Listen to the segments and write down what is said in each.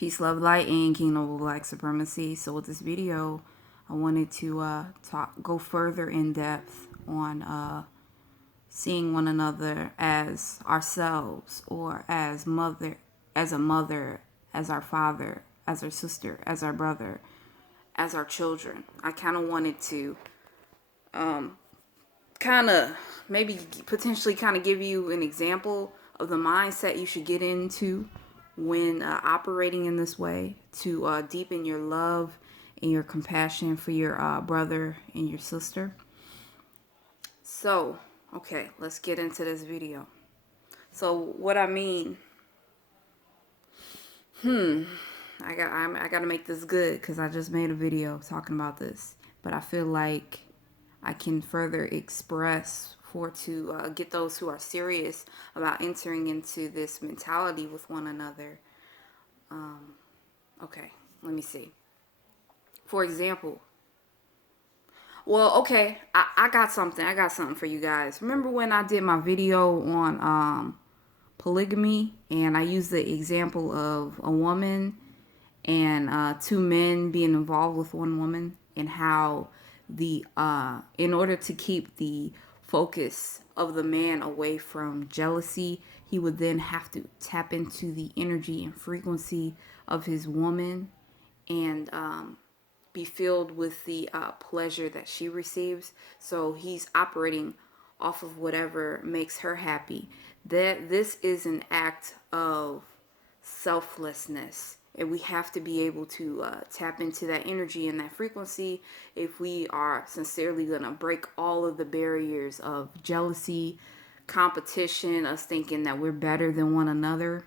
Peace, love, light, and kingdom of black supremacy. So with this video, I wanted to go further in depth on seeing one another as ourselves, or as a mother, as our father, as our sister, as our brother, as our children. I kind of wanted to maybe potentially give you an example of the mindset you should get into when operating in this way to deepen your love and your compassion for your brother and your sister. So, okay, let's get into this video. So, what I mean, I got to make this good because I just made a video talking about this, but I feel like I can further express to get those who are serious about entering into this mentality with one another. Okay, let me see. For example, I got something. I got something for you guys. Remember when I did my video on polygamy, and I used the example of a woman and two men being involved with one woman, and how in order to keep the focus of the man away from jealousy, he would then have to tap into the energy and frequency of his woman and be filled with the pleasure that she receives. So he's operating off of whatever makes her happy. That this is an act of selflessness, and we have to be able to tap into that energy and that frequency if we are sincerely going to break all of the barriers of jealousy, competition, us thinking that we're better than one another.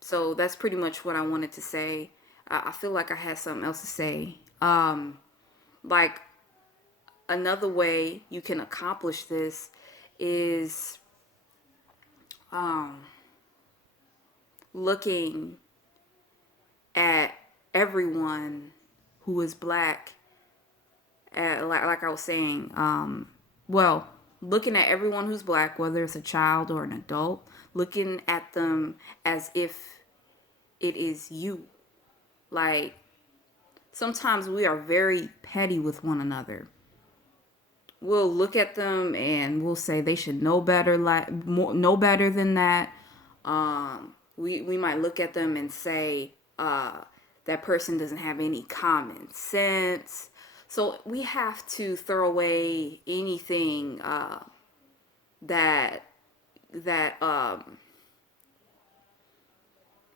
So that's pretty much what I wanted to say. I feel like I had something else to say. Like, another way you can accomplish this is looking at everyone who is black, like I was saying, looking at everyone who's black, whether it's a child or an adult, looking at them as if it is you. Like, sometimes we are very petty with one another. We'll look at them and we'll say they should know better, know better than that. We might look at them and say that person doesn't have any common sense. So we have to throw away anything that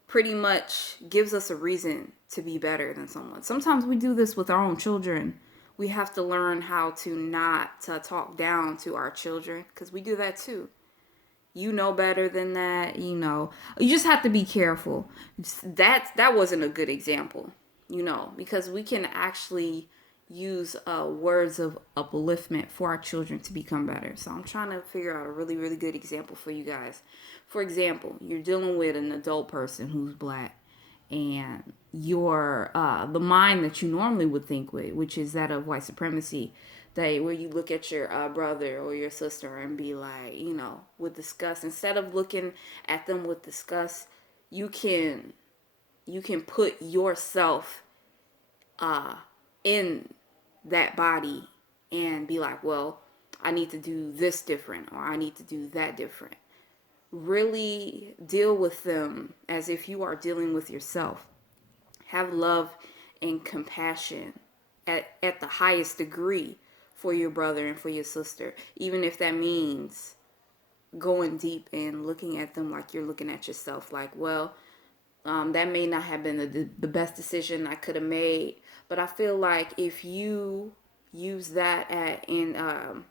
pretty much gives us a reason to be better than someone. Sometimes we do this with our own children. We have to learn how to not talk down to our children, because we do that too. You know better than that, you just have to be careful. That wasn't a good example, because we can actually use words of upliftment for our children to become better. So I'm trying to figure out a really, really good example for you guys. For example, you're dealing with an adult person who's black, and your the mind that you normally would think with, which is that of white supremacy, where you look at your brother or your sister and be like, with disgust. Instead of looking at them with disgust, you can put yourself in that body and be like, well, I need to do this different, or I need to do that different. Really deal with them as if you are dealing with yourself. Have love and compassion at the highest degree for your brother and for your sister, even if that means going deep and looking at them like you're looking at yourself. Like, well, that may not have been the best decision I could have made, but I feel like if you use that and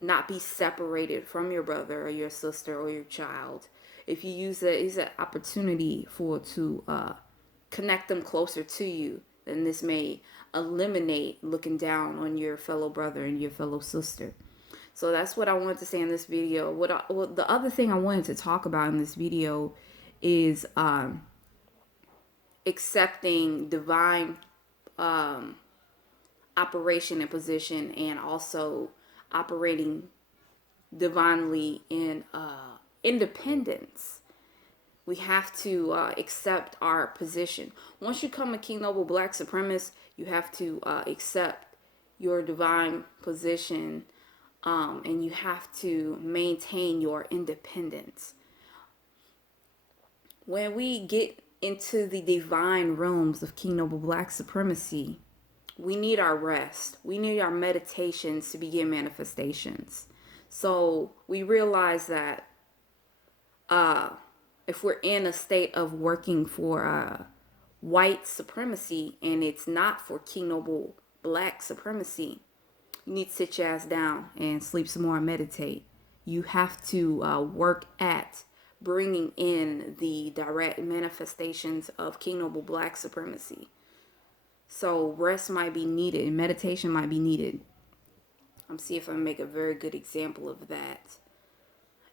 not be separated from your brother or your sister or your child, if you use that as an opportunity to connect them closer to you, then this may eliminate looking down on your fellow brother and your fellow sister. So that's what I wanted to say in this video. The other thing I wanted to talk about in this video is accepting divine operation and position, and also operating divinely in independence. We have to accept our position. Once you become a King Noble Black Supremacist, you have to accept your divine position, and you have to maintain your independence. When we get into the divine realms of King Noble Black Supremacy, we need our rest. We need our meditations to begin manifestations. So we realize that if we're in a state of working for white supremacy and it's not for King Noble Black Supremacy, you need to sit your ass down and sleep some more and meditate. You have to work at bringing in the direct manifestations of King Noble Black Supremacy. So rest might be needed and meditation might be needed. I'm see if I make a very good example of that.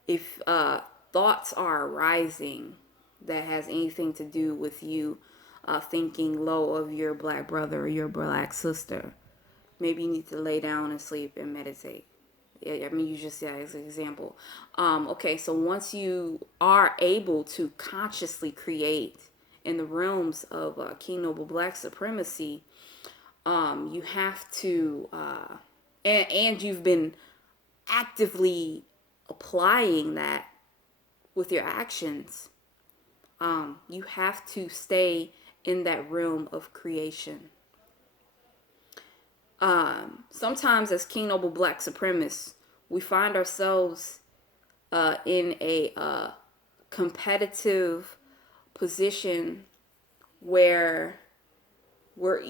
If thoughts are arising that has anything to do with you thinking low of your black brother or your black sister, maybe you need to lay down and sleep and meditate. Yeah, I mean, you just said as an example. Okay, so once you are able to consciously create in the realms of King Noble Black Supremacy, you have to, and you've been actively applying that with your actions, you have to stay in that realm of creation. Sometimes as King Noble Black Supremacists, we find ourselves in a competitive position where we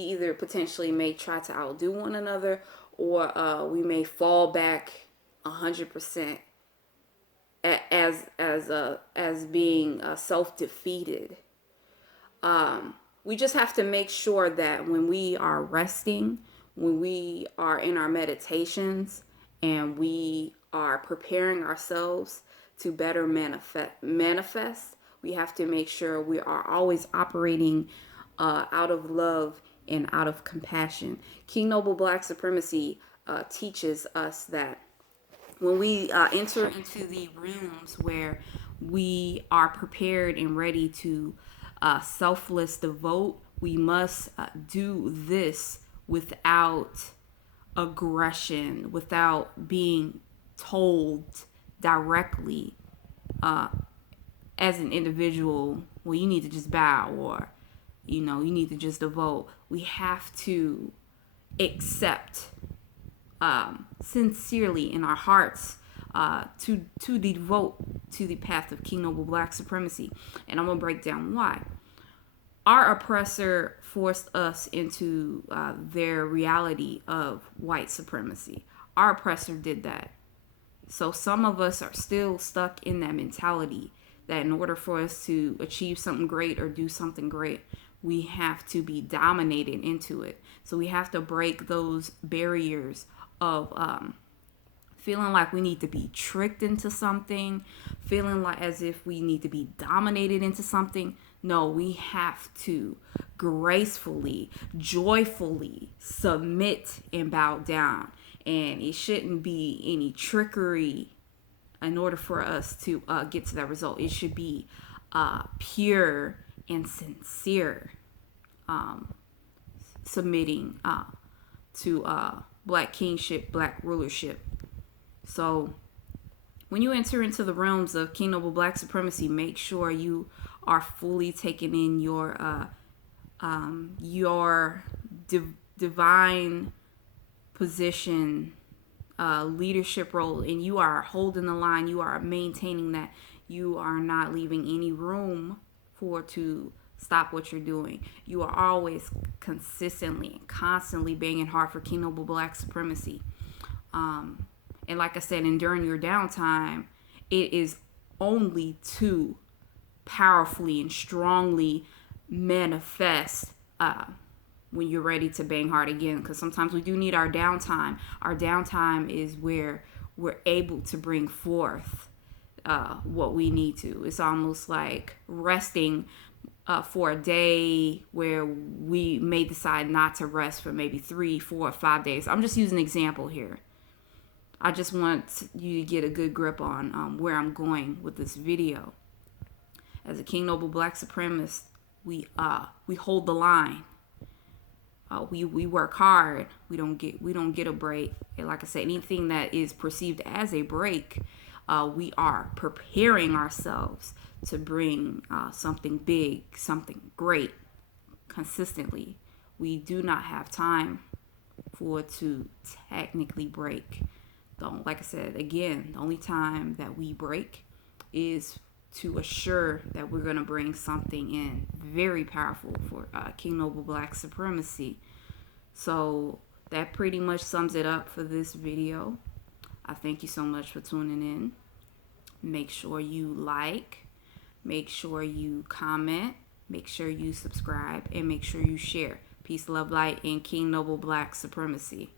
either potentially may try to outdo one another, or we may fall back 100% as being self-defeated. We just have to make sure that when we are resting, when we are in our meditations, and we are preparing ourselves to better manifest, we have to make sure we are always operating out of love and out of compassion. King Noble Black Supremacy teaches us that when we enter into the rooms where we are prepared and ready to selfless devote, we must do this without aggression, without being told directly as an individual, well, you need to just bow, or you need to just devote. We have to accept sincerely in our hearts to devote to the path of King Noble Black Supremacy. And I'm gonna break down why. Our oppressor forced us into their reality of white supremacy. Our oppressor did that. So some of us are still stuck in that mentality that in order for us to achieve something great or do something great, we have to be dominated into it. So we have to break those barriers of feeling like we need to be tricked into something, feeling like as if we need to be dominated into something. No, we have to gracefully, joyfully submit and bow down. And it shouldn't be any trickery in order for us to get to that result. It should be pure and sincere submitting to black kingship, black rulership. So when you enter into the realms of King Noble Black Supremacy, make sure you are fully taking in your divine position, leadership role, and you are holding the line. You are maintaining that. You are not leaving any room to stop what you're doing. You are always consistently and constantly banging hard for King Noble Black Supremacy. And like I said, and during your downtime, it is only to powerfully and strongly manifest when you're ready to bang hard again. Because sometimes we do need our downtime. Our downtime is where we're able to bring forth what we need to. It's almost like resting for a day where we may decide not to rest for maybe 3, 4, or 5 days. I'm just using an example here. I just want you to get a good grip on where I'm going with this video. As a King Noble Black supremacist, we hold the line. We work hard. We don't get a break. And like I said, anything that is perceived as a break, we are preparing ourselves to bring something big, something great, consistently. We do not have time for it to technically break. Like I said, again, the only time that we break is to assure that we're going to bring something in very powerful for King Noble Black supremacy. So that pretty much sums it up for this video. I thank you so much for tuning in. Make sure you like, make sure you comment, make sure you subscribe, and make sure you share. Peace, love, light, and King Noble Black supremacy.